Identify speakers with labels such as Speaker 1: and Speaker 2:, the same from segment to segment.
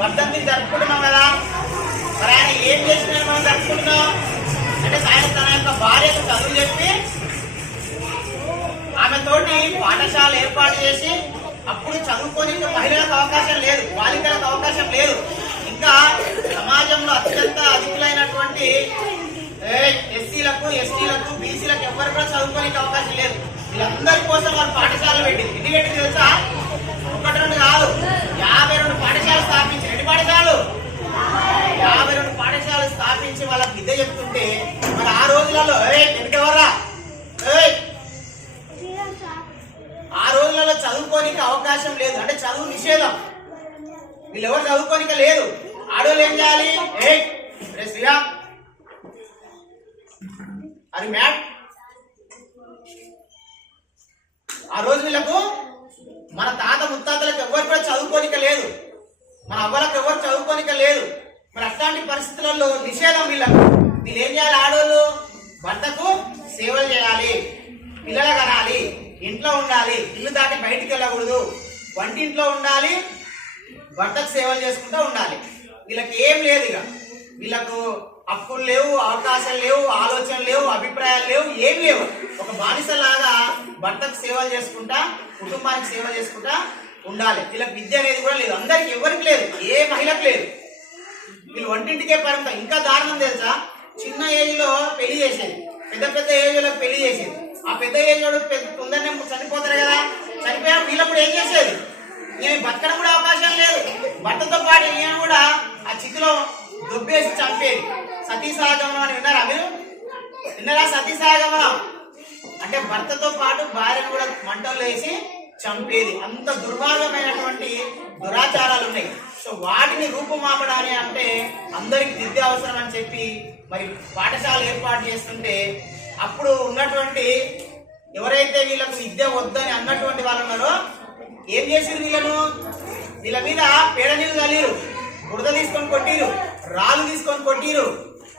Speaker 1: వర్ధంతి జరుపుకుంటున్నాం కదా. మరి ఆయన ఏం చేసినా మనం జరుపుకుంటున్నాం? అంటే ఆయన తన యొక్క భార్యకు చదువు చెప్పి ఆమెతోటి పాఠశాల ఏర్పాటు చేసి అప్పుడు చదువుకొని ఇంకా మహిళలకు అవకాశం లేదు బాలికలకు అవకాశం లేదు. ఇంకా సమాజంలో అత్యంత అధికులైనటువంటి ఎస్సీలకు ఎస్టీలకు బీసీలకు ఎవరు కూడా చదువుకోనికి అవకాశం లేదు. వీళ్ళందరి కోసం వాళ్ళు పాఠశాల పెట్టింది. ఎన్ని పెట్టింది తెలుసా? రోజులలో ఏ ఆ రోజులలో చదువుకోనికి అవకాశం లేదు. అంటే చదువు నిషేధం. వీళ్ళెవరు చదువుకోనిక లేదు. ఆడవాళ్ళు ఏం చేయాలి? ఏ శ్రీరామ్ అది మ్యాట్. ఆ రోజు వీళ్ళకు మన తాత ముత్తాతలకు ఎవరు కూడా చదువుకోనిక లేదు. మన అవ్వలకు ఎవరు చదువుకోనిక లేదు. మరి అట్లాంటి పరిస్థితులలో నిషేధం వీళ్ళకు. వీళ్ళు ఏం చేయాలి ఆడవాళ్ళు భర్తకు సేవలు చేయాలి పిల్లలు కనాలి ఇంట్లో ఉండాలి ఇల్లు దాటి బయటికి వెళ్ళకూడదు. వంటింట్లో ఉండాలి భర్తకు సేవలు చేసుకుంటూ ఉండాలి. వీళ్ళకి ఏం లేదు ఇక. వీళ్ళకు హక్కులు లేవు అవకాశాలు లేవు ఆలోచనలు లేవు అభిప్రాయాలు లేవు ఏం లేవు. ఒక బానిసలాగా భర్తకు సేవలు చేసుకుంటా కుటుంబానికి సేవ చేసుకుంటా ఉండాలి. వీళ్ళకి విద్య అనేది కూడా లేదు. అందరికి ఎవరికి లేదు. ఏ మహిళకు లేదు. వీళ్ళు వంటింటికే పరిమితం. ఇంకా దారుణం తెలుసా? చిన్న ఏజ్లో పెళ్ళి చేసేది. పెద్ద పెద్ద ఏజ్లో పెళ్ళి చేసేది. ఆ పెద్ద ఏజ్లో తొందరనే చనిపోతారు కదా. చనిపోయా వీళ్ళప్పుడు ఏం చేసేది? నేను బతకడం కూడా అవకాశం లేదు. భర్తతో పాటు ఈయన కూడా ఆ చితిలో దుబ్బేసి చంపేది. సతీ సహగమనం అని విన్నారా మీరు? విన్నారా సతీ సహగమనం? అంటే భర్తతో పాటు భార్యను కూడా మంటల్లో వేసి చంపేది. అంత దుర్మార్గమైనటువంటి దురాచారాలు ఉన్నాయి. సో వాటిని రూపుమాపడాలి అంటే అందరికి విద్య అవసరం అని చెప్పి మరి పాఠశాల ఏర్పాటు చేస్తుంటే అప్పుడు ఉన్నటువంటి ఎవరైతే వీళ్ళకు విద్య వద్దని అన్నటువంటి వాళ్ళు ఉన్నారో ఏం చేసిరు వీళ్ళను వీళ్ళ మీద పేడ నీళ్ళు కలిరు బురద తీసుకొని కొట్టిరు రాళ్ళు తీసుకొని కొట్టిరు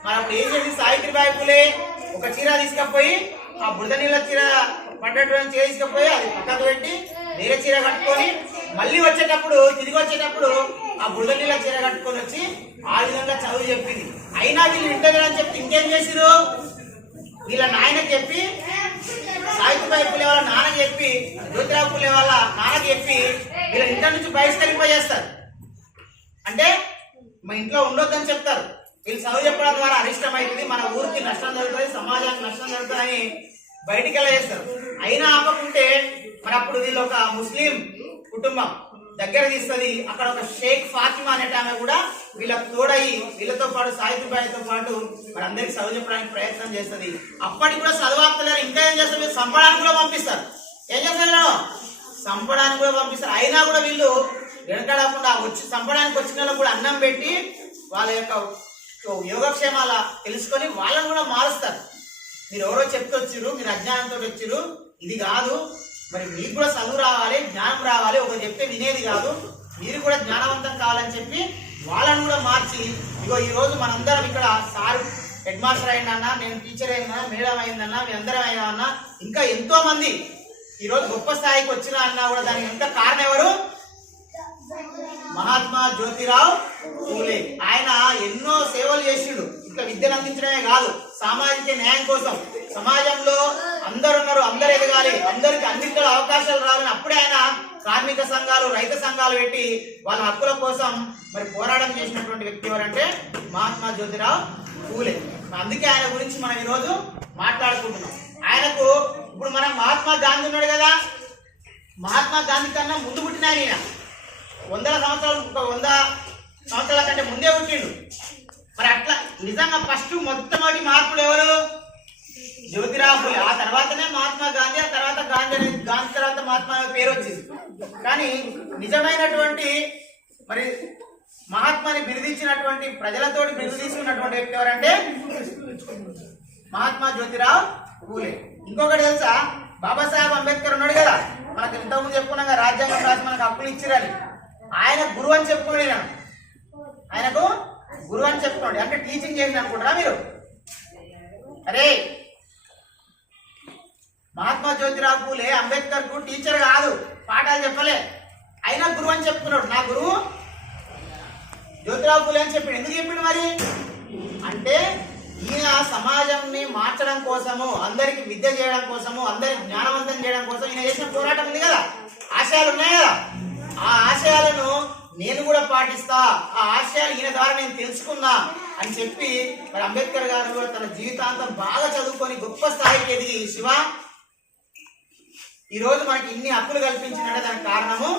Speaker 1: మరి అప్పుడు ఏం చేసి సావిత్రిబాయి పులే? ఒక చీర తీసుకపోయి ఆ బురద నీళ్ళ చీర పడ్డటువంటి చీర తీసుకపోయి అది పక్కకు పెట్టి వేరే చీర కట్టుకొని మళ్ళీ వచ్చేటప్పుడు తిరిగి వచ్చేటప్పుడు ఆ బురద నీళ్ళ చీర కట్టుకొని వచ్చి ఆ విధంగా చదువు చెప్పింది. అయినా వీళ్ళు ఇంటర్ అని చెప్పి ఇంకేం చేసిరు వీళ్ళ నాయన చెప్పి సావిత్రిబాయి పులే వాళ్ళ నాన్న చెప్పి జ్యోతిరావు పులే వాళ్ళ నాన్న చెప్పి వీళ్ళ ఇంటర్ నుంచి బహిష్కరింపజేస్తారు. అంటే మా ఇంట్లో ఉండొద్దని చెప్తారు. వీళ్ళు చదువు చెప్పడం ద్వారా అరిష్టం అవుతుంది మన ఊరికి నష్టం జరుగుతుంది సమాజానికి నష్టం జరుగుతుందని బయటికి వెళ్ళేస్తారు అయినా ఆపకుంటే మరి అప్పుడు వీళ్ళు ఒక ముస్లిం కుటుంబం. దగ్గర తీస్తుంది. అక్కడ ఒక షేక్ ఫాతిమా అనేట ఆమె కూడా వీళ్ళకు తోడయి వీళ్ళతో పాటు సాహిత్యబాయితో పాటు మరి అందరికి చదువు చెప్పడానికి ప్రయత్నం చేస్తుంది. అప్పటికి కూడా చదువాపుతలేరు ఇంకా ఏం చేస్తారు? వీళ్ళు సంపడానికి కూడా పంపిస్తారు. ఏం చేస్తారు సంపడానికి కూడా పంపిస్తారు. అయినా కూడా వీళ్ళు వెనకడకుండా వచ్చి చంపడానికి వచ్చిన వాళ్ళకు కూడా అన్నం పెట్టి వాళ్ళ యొక్క యోగక్షేమాల తెలుసుకొని వాళ్ళని కూడా మారుస్తారు. మీరు ఎవరో చెప్తొచ్చారు మీరు అజ్ఞానంతో వచ్చారు. ఇది కాదు. మరి మీకు కూడా చదువు రావాలి జ్ఞానం రావాలి ఒక చెప్తే వినేది కాదు. మీరు కూడా జ్ఞానవంతం కావాలని చెప్పి వాళ్ళని కూడా మార్చి ఇగో ఈరోజు మనందరం ఇక్కడ సార్ హెడ్ మాస్టర్ అయిందన్నా నేను టీచర్ అయిందన్నా మేడం అయిందన్నా మీ అందరం అయ్యామన్నా ఇంకా ఎంతో మంది ఈ రోజు గొప్ప స్థాయికి వచ్చిన అన్నా కూడా దానికి ఎంత కారణం ఎవరు? మహాత్మా జ్యోతిరావు పూలే. ఆయన ఎన్నో సేవలు చేసిండు. ఇంకా విద్యను అందించడమే కాదు సామాజిక న్యాయం కోసం. సమాజంలో అందరు ఉన్నారు అందరు ఎదగాలి. అందరికి అన్నింటిలో అవకాశాలు రావాలని అప్పుడే ఆయన కార్మిక సంఘాలు రైతు సంఘాలు పెట్టి వాళ్ళ హక్కుల కోసం మరి పోరాటం చేసినటువంటి వ్యక్తి ఎవరంటే మహాత్మా జ్యోతిరావు పూలే. అందుకే ఆయన గురించి మనం ఈరోజు మాట్లాడుకుంటున్నాం. ఆయనకు ఇప్పుడు మనం మహాత్మా గాంధీ ఉన్నాడు కదా. మహాత్మా గాంధీ కన్నా ముందు పుట్టిన ఆయన ఈయన. వందల సంవత్సరాలు ఒక వంద సంవత్సరాల కంటే ముందే పుట్టిండు. మరి అట్లా నిజంగా ఫస్ట్ మొట్టమొదటి మార్పులు ఎవరు? జ్యోతిరావు ఆ తర్వాతనే మహాత్మా గాంధీ ఆ తర్వాత గాంధీ గాంధీ తర్వాత మహాత్మా అనే పేరు వచ్చింది. కానీ నిజమైనటువంటి మరి మహాత్మాని బిరుదించినటువంటి ప్రజలతోటి బిరుదు వ్యక్తి ఎవరంటే మహాత్మా జ్యోతిరావు పూలే. ఇంకొకటి తెలుసా? బాబాసాహెబ్ అంబేద్కర్ ఉన్నాడు కదా. మనకు ఇంతకుముందు చెప్పుకున్నాం రాజ్యాంగం రాసి మనకు హక్కులు ఇచ్చిరని. ఆయన గురువు అని చెప్పుకున్నాడు ఈయన. ఆయనకు గురువు అని చెప్పుకోండి అంటే టీచింగ్ చేయండి అనుకుంటారా మీరు? అరే మహాత్మా జ్యోతిరావు పూలే అంబేద్కర్కు టీచర్ కాదు. పాఠాలు చెప్పలే. అయినా గురువు అని చెప్పుకున్నాడు. నా గురువు జ్యోతిరావు పూలే అని చెప్పాడు. ఎందుకు చెప్పిండు మరి? అంటే ఈయన సమాజంని మార్చడం కోసము అందరికి విద్య చేయడం కోసము అందరికి జ్ఞానవంతం చేయడం కోసం ఈయన చేసిన పోరాటం ఉంది కదా. ఆశయాలు ఉన్నాయి కదా. ఆ ఆశయాలను నేను కూడా పాటిస్తా ఆ ఆశయాలు ఈయన ద్వారా నేను తెలుసుకున్నా అని చెప్పి మరి అంబేద్కర్ గారు కూడా తన జీవితాంతం బాగా చదువుకొని గొప్ప స్థాయికి ఎదిగి శివ ఈరోజు మనకి ఇన్ని హక్కులు కల్పించినట్టే దానికి కారణము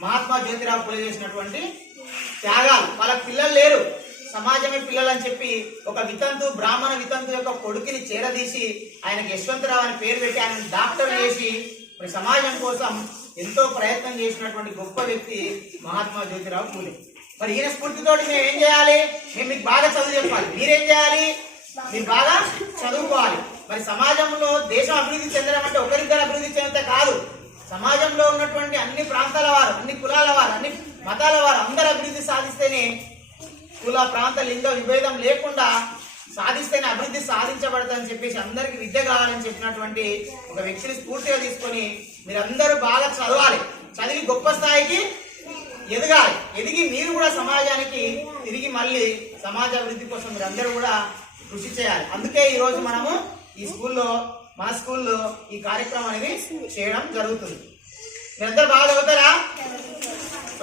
Speaker 1: మహాత్మా జ్యోతిరావు పూజ చేసినటువంటి త్యాగాలు. వాళ్ళ పిల్లలు లేరు. సమాజమే పిల్లలు అని చెప్పి ఒక వితంతు బ్రాహ్మణ వితంతు యొక్క కొడుకుని చేరదీసి ఆయనకి యశ్వంతరావు అని పేరు పెట్టి ఆయన డాక్టర్ చేసి మరి సమాజం కోసం ఎంతో ప్రయత్నం చేసినటువంటి గొప్ప వ్యక్తి మహాత్మా జ్యోతిరావు పూలే. మరి ఈయన స్ఫూర్తితోటి మేము ఏం చేయాలి? మేము మీకు బాగా చదువు చెప్పాలి. మీరేం చేయాలి? మీరు బాగా చదువుకోవాలి. మరి సమాజంలో దేశం అభివృద్ధి చెందడం అంటే ఒకరిద్దరు అభివృద్ధి చెందితే కాదు. సమాజంలో ఉన్నటువంటి అన్ని ప్రాంతాల వారు అన్ని కులాల వారు అన్ని మతాల వారు అందరు అభివృద్ధి సాధిస్తేనే కుల ప్రాంత లింగ విభేదం లేకుండా సాధిస్తేనే అభివృద్ధి సాధించబడతాదని చెప్పేసి అందరికి విద్య కావాలని చెప్పినటువంటి ఒక వ్యక్తిని స్ఫూర్తిగా తీసుకొని మీరందరూ బాగా చదవాలి. చదివి గొప్ప స్థాయికి ఎదగాలి. ఎదిగి మీరు కూడా సమాజానికి తిరిగి మళ్ళీ సమాజ అభివృద్ధి కోసం మీరందరూ కూడా కృషి చేయాలి. అందుకే ఈరోజు మనము ఈ స్కూల్లో మా స్కూల్లో ఈ కార్యక్రమం అనేది చేయడం జరుగుతుంది. మీరందరూ బాగా చదువుతారా?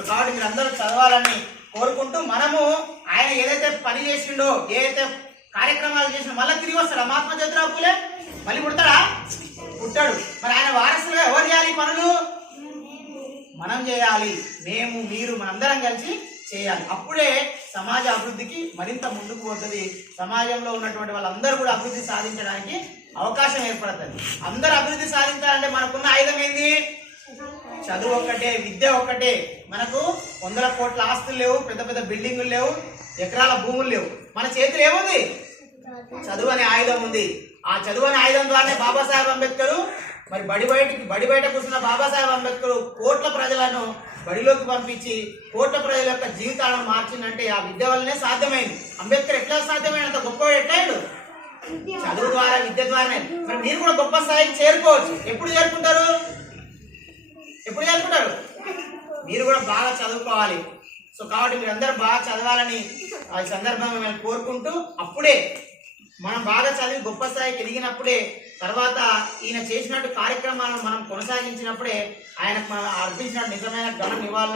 Speaker 1: కాబట్టి మీరందరూ చదవాలని కోరుకుంటూ మనము ఆయన ఏదైతే పని చేసిండో ఏదైతే కార్యక్రమాలు చేసిన మళ్ళీ తిరిగి వస్తాడా మహాత్మా జ్యోతిరావు పూలే? మళ్ళీ పుడతాడా? పుట్టాడు. మరి ఆయన వారసులుగా ఎవరు చేయాలి పనులు? మనం చేయాలి. మేము మీరు మనందరం కలిసి చేయాలి. అప్పుడే సమాజ అభివృద్ధికి మరింత ముందుకు పోతుంది. సమాజంలో ఉన్నటువంటి వాళ్ళందరూ కూడా అభివృద్ధి సాధించడానికి అవకాశం ఏర్పడుతుంది. అందరూ అభివృద్ధి సాధించాలంటే మనకున్న ఆయుధం ఏంది? చదువు ఒక్కటే విద్య ఒక్కటే. మనకు వందల కోట్ల ఆస్తులు లేవు పెద్ద పెద్ద బిల్డింగులు లేవు. ఎకరాల భూములు లేవు. మన చేతిలో ఏముంది? చదువు అనే ఆయుధం ఉంది. ఆ చదువు అనే ఆయుధం ద్వారానే బాబాసాహెబ్ అంబేద్కర్ మరి బడి బయటికి బడి బయట కూర్చున్న బాబాసాహెబ్ అంబేద్కర్ కోట్ల ప్రజలను బడిలోకి పంపించి కోట్ల ప్రజల యొక్క జీవితాలను మార్చిందంటే ఆ విద్య వల్లనే సాధ్యమైంది. అంబేద్కర్ ఎట్లా సాధ్యమైనంత గొప్ప ఎట్లయిండు చదువు ద్వారా విద్య ద్వారానే. మరి మీరు కూడా గొప్ప స్థాయికి చేరుకోవచ్చు. ఎప్పుడు చేరుకుంటారు? ఎప్పుడు చేరుకుంటారు? మీరు కూడా బాగా చదువుకోవాలి. సో కాబట్టి మీరందరూ బాగా చదవాలని ఆ సందర్భంగా మేము కోరుకుంటూ అప్పుడే మనం బాగా చదివి గొప్ప స్థాయికి ఎదిగినప్పుడే తర్వాత ఈయన చేసినట్టు కార్యక్రమాలను మనం కొనసాగించినప్పుడే ఆయనకు మనం అర్పించినట్టు నిజమైన ఘన ఇవ్వాలి